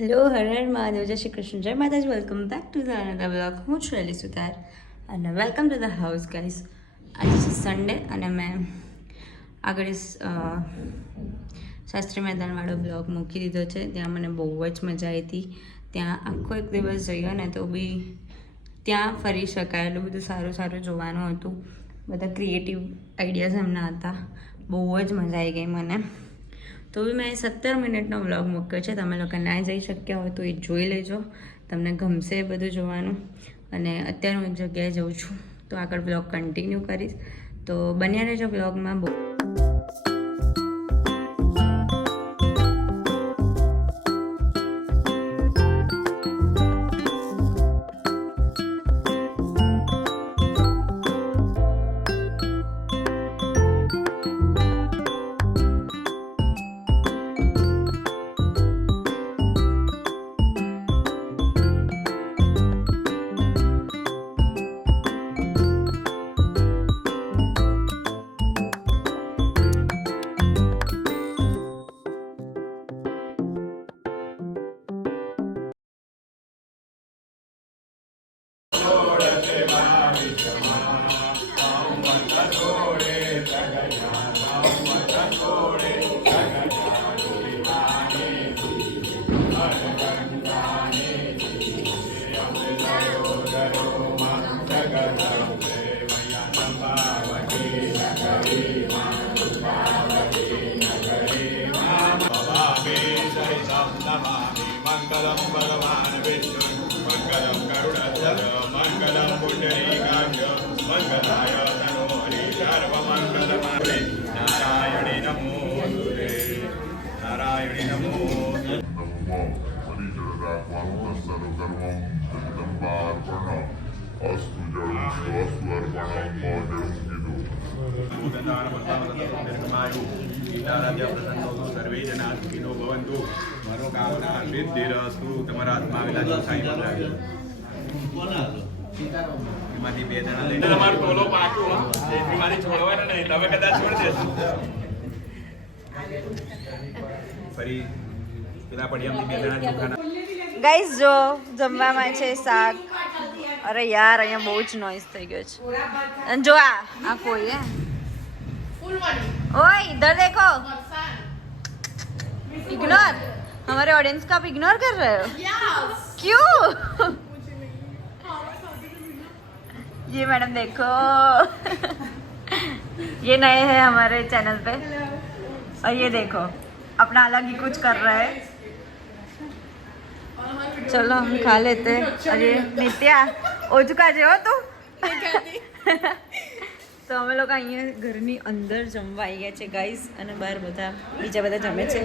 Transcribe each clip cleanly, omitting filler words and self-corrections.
Hello Har Har Mahadev, જય શ્રી કૃષ્ણ, જય માતાજી. Welcome back to the another blog. હું છું એલી સુતાર અને welcome to the house guys. આજે છે સન્ડે અને મેં આગળ શાસ્ત્રી મેદાનવાળો બ્લોગ મૂકી દીધો છે. ત્યાં મને બહુ જ મજા આવી હતી. ત્યાં આખો એક દિવસ જઈએ ને તો બી ત્યાં ફરી શકાય એટલું બધું સારું સારું જોવાનું હતું. બધા ક્રિએટિવ આઈડિયાઝ એમના હતા. બહુ જ મજા આવી ગઈ મને. તો બી મેં 17 મિનિટનો વ્લોગ મૂક્યો છે. તમે લોકો ના જઈ શક્યા હોય તો એ જોઈ લેજો, તમને ગમશે એ બધું જોવાનું. અને અત્યારે હું એક જગ્યાએ જઉં છું તો આગળ વ્લોગ કન્ટિન્યુ કરીશ. તો બન્યા રહેજો વ્લોગમાં. બહુ मंगलम भगवान विष्णु मंगलम गरुड़ध्वज मंगलम पुंडरीकाक्ष मंगलाय तनोहरि सर्वमंगलमंगले नारायणे नमोस्तुते नारायणे नमो अस्तु सर्वे जना सुखिनो भवन्तु मनोकामना सिद्धिरस्तु તમારા હાથમાં આવેલા ચોખાઈ એમાંથી બે જણા લઈને તમારો ટોલો પાછો એટલી મારી છોડવાના નહીં, તમે કદાચ છોડી દેશો ફરી પેલા પડિયામથી બે જણા ચોખાના. ગાઈસ જો જમવામાં છે શાક. અરે યાર અહીંયા બહુ જ નોઈઝ થઈ ગયો છે. અને જો આ કોઈ હે ओए इधर देखो, इग्नोर, हमारे ऑडियंस का आप इग्नोर कर रहे हो. क्यों? ये मैडम देखो, ये नए हैं हमारे चैनल पे और ये देखो अपना अलग ही कुछ कर रहा है. चलो हम खा लेते हैं. अरे नित्या ओझका जे हो તું. તો અમે લોકો અહીંયા ઘરની અંદર જમવા આવી ગયા છે ગાઈસ, અને બહાર બધા બીજા બધા જમે છે.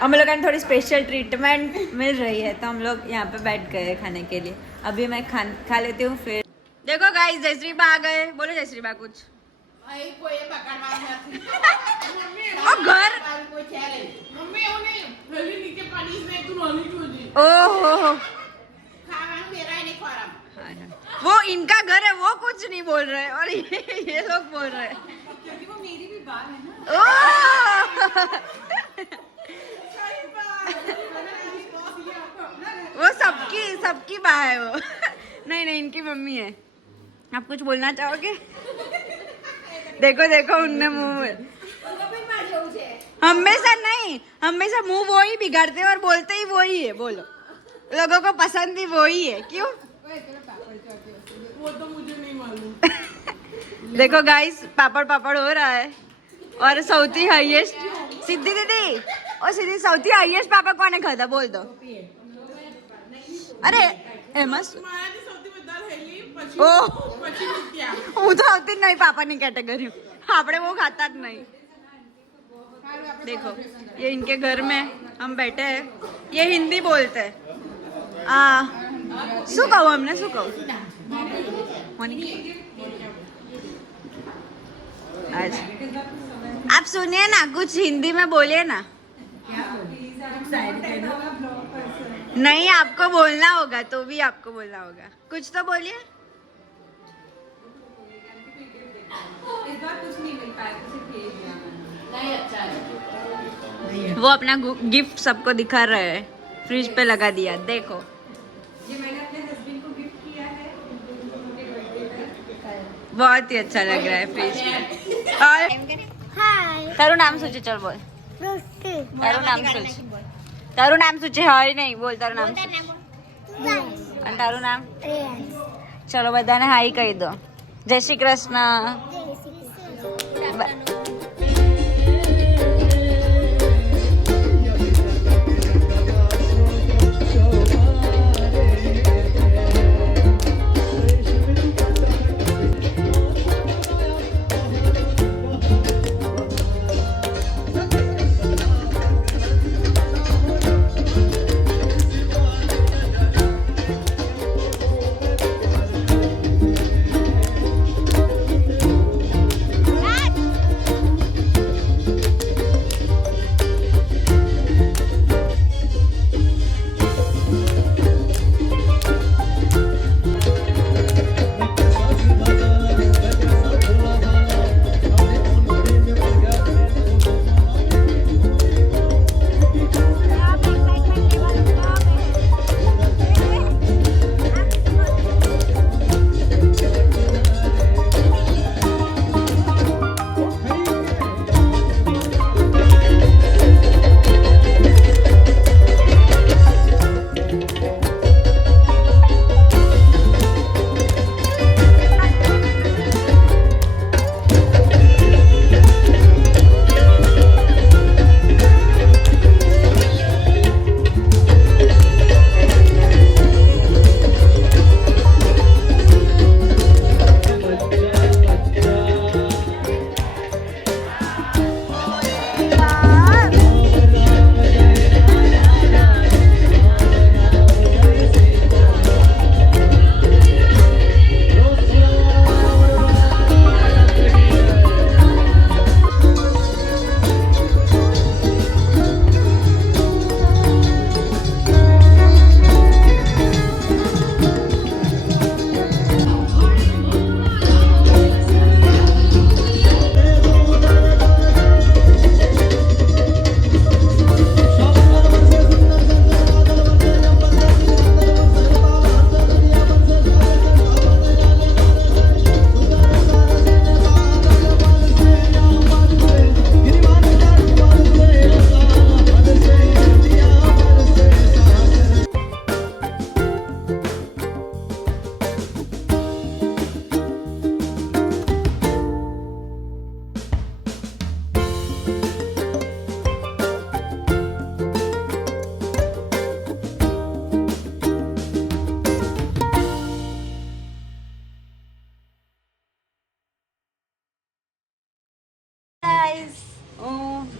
हम लोग ने थोड़ी स्पेशल ट्रीटमेंट मिल रही है तो हम लोग यहाँ पे बैठ गए खाने के लिए. अभी मैं खा लेती हूँ फिर. देखो गाइस जयश्री बा आ गए. बोलो जयश्री बा कुछ. घर ओहो वो इनका घर है, वो कुछ नहीं बोल रहे और ये लोग बोल रहे हैं क्योंकि वो मेरी भी बात है ना. वो सबकी बात है वो. नहीं नहीं इनकी मम्मी है. आप कुछ बोलना चाहोगे? देखो देखो उनने मुंह हमेशा नहीं, हमेशा मुंह वो ही बिगाड़ते हैं और बोलते ही वो ही है. बोलो लोगों को पसंद ही वो ही है. क्यों? वो तो मुझे नहीं मालूम. देखो गाइस पापड़ पापड़ हो रहा है और સૌથી હાઈએસ્ટ સિદ્ધિ દીદી और સિદ્ધિ સૌથી હાઈએસ્ટ પાપડ કોને ખાધા બોલ દો. અરે એમાં ઓહ હું તો આવતી જ નહીં પાપાની કેટેગરી. આપણે वो खाता જ नहीं. देखो ये इनके घर में हम बैठे हैं, ये हिंदी बोलते हैं. શું કહું અમને શું કહું आज आप सुनिए ना, कुछ हिंदी में बोलिए ना. नहीं आपको बोलना होगा, तो भी आपको बोलना होगा. कुछ तो बोलिए. वो अपना गिफ्ट सबको दिखा रहे हैं. फ्रिज पे लगा दिया देखो बहुत ही अच्छा लग रहा है फ्रिज में और તારું નામ શું છે ચલ બોલ તારું નામ શું છે તારું નામ શું છે હોય નહીં બોલ તારું નામ શું છે? અને તારું નામ ચલો બધાને હાઈ કહી દો જય શ્રી કૃષ્ણ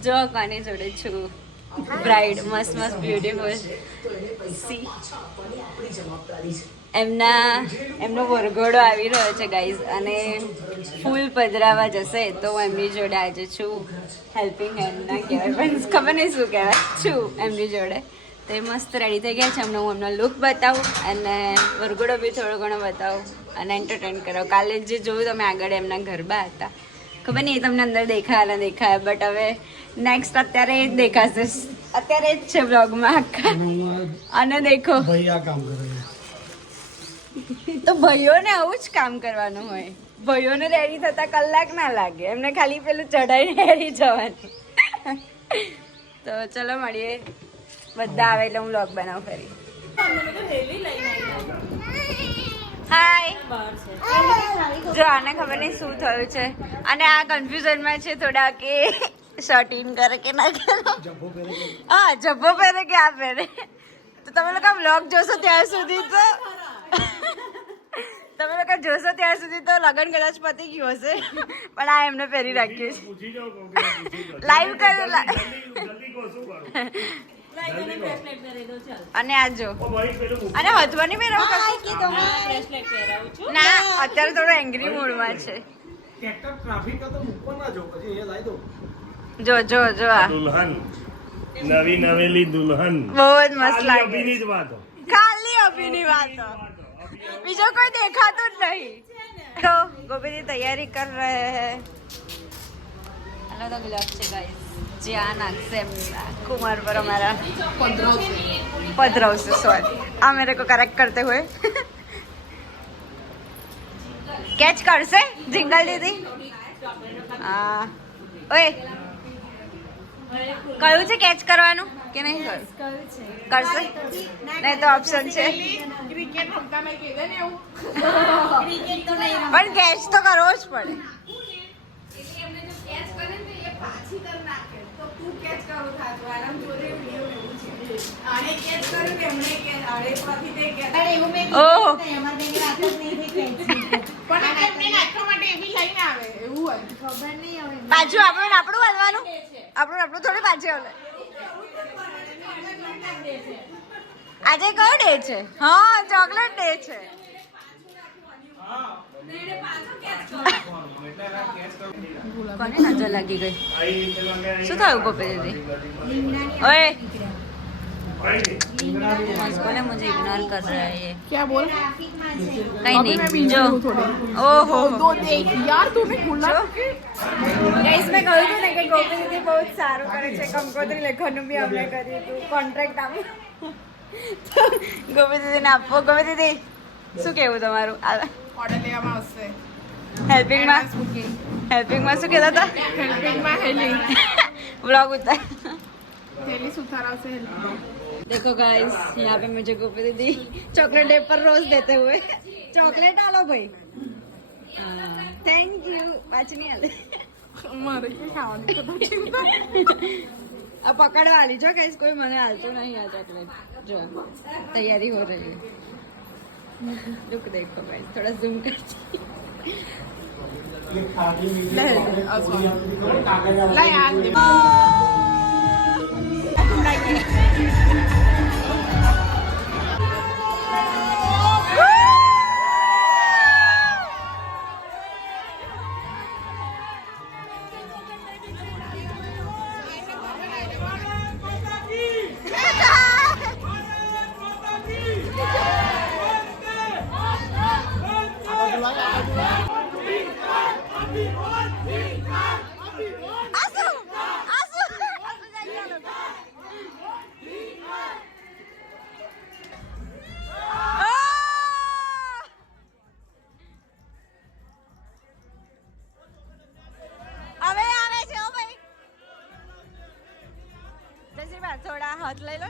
જો કોની જોડે છું બ્રાઇડ મસ્ત મસ્ત બ્યુટીફુલ સી એમનો વરઘોડો આવી રહ્યો છે ગાઈઝ અને ફૂલ પધરાવા જશે તો હું એમની જોડે આજે છું હેલ્પિંગ હેન્ડ ના કહેવાય પણ ખબર નહીં શું કહેવાય છું એમની જોડે તો એ મસ્ત રેડી થઈ ગયા છે હમણાં હું એમનો લુક બતાવું અને વરઘોડો બી થોડો ઘણો બતાવું અને એન્ટરટેન કરાવું કાલે જે જોયું તમે આગળ એમના ગરબા હતા ખબર નહીં તમને અંદર દેખાયા ના દેખાયા બટ હવે નેક્સ્ટ અત્યારે એ જ દેખાશે અત્યારે જ છે બ્લોગમાં આખા અને દેખો તો ભાઈઓને આવું જ કામ કરવાનું હોય ભાઈઓને રેડી થતા કલાક ના લાગે એમને ખાલી પેલું ચઢાઈને રેડી જવાનું તો ચલો મળીએ બધા આવે એટલે હું બ્લોગ બનાવું ફરી હાય જો આને ખબર નહીં શું થયું છે અને આ કન્ફ્યુઝનમાં છે થોડા કે શર્ટ ઇન કરે કે ના કરે હા જબ્બો પહેરે કે આ પહેરે તો તમે લોકો બ્લોગ જોશો ત્યાં સુધી તો તમે લોકો જોશો ત્યાં સુધી તો લગન કદાચ પતી ગયું હશે પણ આ એમને પહેરી રાખ્યું છે લાઈવ કર્યું અને આ જો અને હથવાની મેં રહું ના અત્યારે થોડો એંગ્રી મૂડમાં છે જો જો જો આ દુલ્હન નવી નવેલી દુલ્હન બહુ જ મસ્ત લાગે અભિની જ વાતો ખાલી અભિની વાતો બીજો કોઈ દેખાતું જ નહીં તો ગોપીજી તૈયારી કર રહે હે અલગ અલગ છે ગાઈસ જ્યાં નાખશે એમ कुमार पर हमारा पधराव से सॉरी आ मेरे को करेक्ट करते हुए कैच कर से जिंगल दीदी हाँ ओए કયું છે કેચ કરવાનું કે નહીં કયું કરશે નહીં તો ઓપ્શન છે પણ કેચ તો કરવો જ પડે ઓહ પાછું આપણું હલવાનું આપણું થોડું પાછું હલે આજે કયો ડે છે હા ચોકલેટ ડે છે કોને નજર લાગી ગઈ શું થયું ગોપી દીદી ઓए બોલે मुझे इग्नोर कर रहा है ये क्या बोल कहीं नहीं जो ओहो दो देख यार तूने खुला गाइस मैं કહું છું ને કે ગોપી દીદી બહુ સારું કરે છે કંકોત્રી લખવાનું બી આપણે કર્યું હતું કોન્ટ્રાક્ટ આપી ગોપી દીદીને આપો ગોપી દીદી શું કહેવું તમારું ઓર્ડર લેવામાં આવશે હેલ્પિંગમાં શું કહેતા હતા હેલ્પિંગમાં હેલી व्लॉग उतार હેલી સુથાર આવશે હેલી देखो गाइस यहाँ पे मुझे गोपी दीदी चॉकलेट डे पर रोज देते हुए चॉकलेट डालो भाई थैंक यू पाच नहीं आले મારે કઈ ખાવાની તો ચિંતા अब पकड़वा लीजिए गाइस कोई मने हालतो नहीं आ चॉकलेट जो तैयारी हो रही है लुक देखो गाइस थोड़ा जूम करती લા યાર થોડા હાથ લઈ લો